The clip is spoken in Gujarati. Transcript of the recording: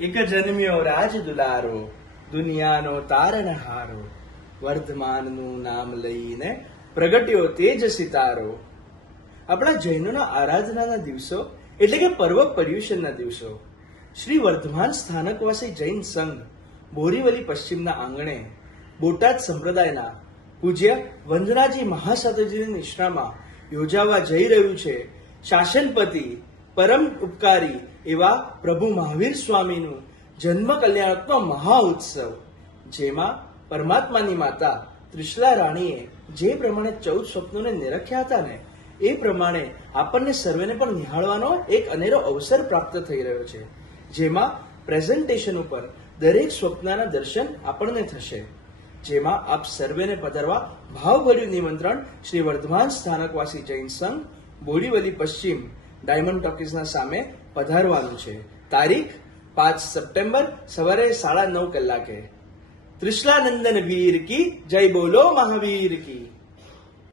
એક જન્મ્યો રાજ દુલારો દુનિયાનો તારણહારો. વર્ધમાનનું નામ લઈને પ્રગટ્યો તેજ સિતારો. આપણા જૈનોના આરાધનાના દિવસો એટલે કે પર્વ પર્યુષણના દિવસો. શ્રી વર્ધમાન સ્થાનકવાસી જૈન સંઘ, બોરીવલી પશ્ચિમના આંગણે, બોટાદ સંપ્રદાયના પૂજ્ય વંદનાજી મહાસાધુજીની નિષ્ઠામાં યોજાવા જઈ રહ્યું છે. શાસનપતિ, પરમ ઉપકારી એવા પ્રભુ મહાવીર સ્વામીનું જન્મ કલ્યાણત્મક મહા ઉત્સવ, જેમાં પરમાત્માની માતા ત્રિશલા રાણીએ જે પ્રમાણે ચૌદ સ્વપ્નોને નિરખ્યા હતા ને, એ પ્રમાણે આપણને સર્વેને પણ નિહાળવાનો એક અનેરો અવસર પ્રાપ્ત થઈ રહ્યો છે, જેમાં પ્રેઝન્ટેશન ઉપર દરેક સ્વપ્નના દર્શન આપણને થશે, જેમાં આપ સર્વેને પધારવા ભાવભર્યું નિમંત્રણ શ્રી વર્ધમાન સ્થાનકવાસી જૈન સંઘ, બોરીવલી પશ્ચિમ ડાયમંડ ટોકીઝના સામે પધારવાનું છે. તારીખ પાંચ સપ્ટેમ્બર સવારે સાડા નવ કલાકે. ત્રિશલાનંદન વીર કી, જય બોલો મહાવીર કી.